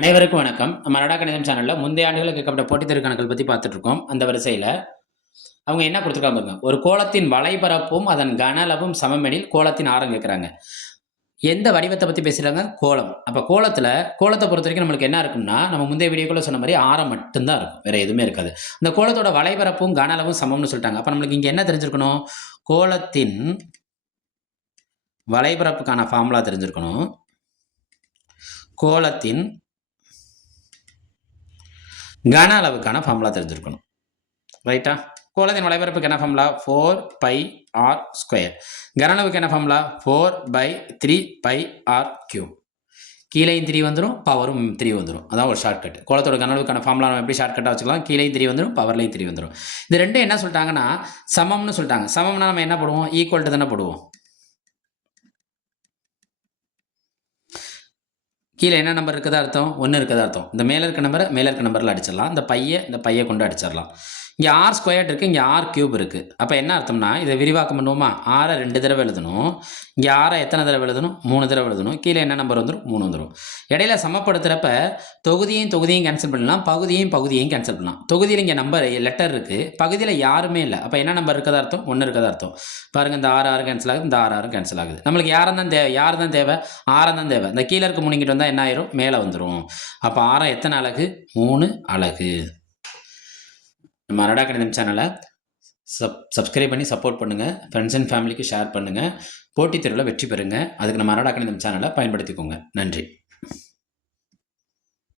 அனைவருக்கும் வணக்கம். நம்ம அரடா கணிதம் சேனல்ல முந்தைய ஆண்டுகளில் கேட்கப்பட்ட போட்டித் தேர்வு கணக்குகள் பத்தி பார்த்துட்டு இருக்கோம். அந்த வரிசையில அவங்க என்ன குடுத்துருக்காங்க பாருங்க. ஒரு கோளத்தின் வளைபரப்பும் அதன் கன அளவும் சமமெனில் கோளத்தின் ஆரம் கேட்கறாங்க. எந்த வடிவத்த பத்தி பேசுறாங்க? கோளம். அப்ப கோலத்த பொறுத்தவரைக்கும் நம்மளுக்கு என்ன இருக்கும்னா, நம்ம முந்தைய வீடியோக்குள்ள சொன்ன மாரி ஆரம் மட்டும் தான் இருக்கும். வேற எதுவுமே இருக்காது. அந்த கோளத்தோட வளைபரப்பும் கன அளவும் சமம்னு சொல்லிட்டாங்க. அப்ப நம்மளுக்கு இங்க என்ன தெரிஞ்சிருக்கணும்? கோளத்தின் வளைபரப்புக்கான ஃபார்முலா தெரிஞ்சிருக்கணும். கோளத்தின் கன அளவுக்கான ஃபார்முலா தெரிஞ்சிருக்கணும். ரைட்டா? கோளத்தின் வளைபரப்புக்கு என்ன ஃபார்முலா? 4πr². கன அளவுக்கு என்ன ஃபார்முலா? 4/3πr3. கீழேயும் 3 வந்துரும், பவரும் 3 வந்துரும். அதான் ஒரு ஷார்ட்கட். கோளத்தோட கன அளவுக்கான ஃபார்முலா நம்ம எப்படி ஷார்ட்கட்டா வச்சுக்கலாம்? கீழேயும் 3 வந்துரும், பவர்லயும் 3 வந்துரும். இது ரெண்டும் என்ன சொல்லிட்டாங்கன்னா, சமம்னு சொல்லிட்டாங்க. சமம்னா நம்ம என்ன போடுவோம்? ஈக்குவல் டு தானே போடுவோம். கீழே என்ன நம்பர் இருக்குதா அர்த்தம்? 1 இருக்குதா அர்த்தம். இந்த மேலே இருக்க நம்பரை மேலே இருக்க நம்பரில் அடிச்சிடலாம். இந்த பையை கொண்டு அடிச்சிடலாம். இங்கே r² இருக்குது, இங்கே r³ இருக்குது. அப்போ என்ன அர்த்தம்னா, இதை விரிவாக்கம் பண்ணுவோமா? 6 2 தடவை எழுதணும். இங்கே 6 எத்தனை தடவை எழுதணும்? 3 தடவை எழுதணும். கீழே என்ன நம்பர் வந்துடும்? 3 வந்துடும். இடையில சமப்படுத்துகிறப்ப தொகுதியும் கேன்சல் பண்ணலாம், பகுதியையும் கேன்சல் பண்ணலாம். தொகுதியில் இங்கே நம்பர் லெட்டர் இருக்குது, பகுதியில் யாருமே இல்லை. அப்போ என்ன நம்பர் இருக்கதா அர்த்தம்? 1 இருக்கதா அர்த்தம். பாருங்கள், இந்த 6 கேன்சல் ஆகுது, இந்த 6 கேன்சல் ஆகுது. நம்மளுக்கு யார் தான் தேவை? ஆரம் தான் தேவை. இந்த கீழே இருக்க முன்னிக்கிட்டு வந்தால் என்ன ஆயிரும்? மேலே வந்துடும். அப்போ ஆரம் எத்தனை அலகு? 3 அலகு. நம்ம அரடா கணிதம் சேனலை சப்ஸ்கிரைப் பண்ணி சப்போர்ட் பண்ணுங்கள். ஃப்ரெண்ட்ஸ் அண்ட் ஃபேமிலிக்கு ஷேர் பண்ணுங்கள். போட்டித் தேர்வில் வெற்றி பெறுங்க. அதுக்கு நம்ம அரடா கணிதம் சேனலை பயன்படுத்திக்கோங்க. நன்றி.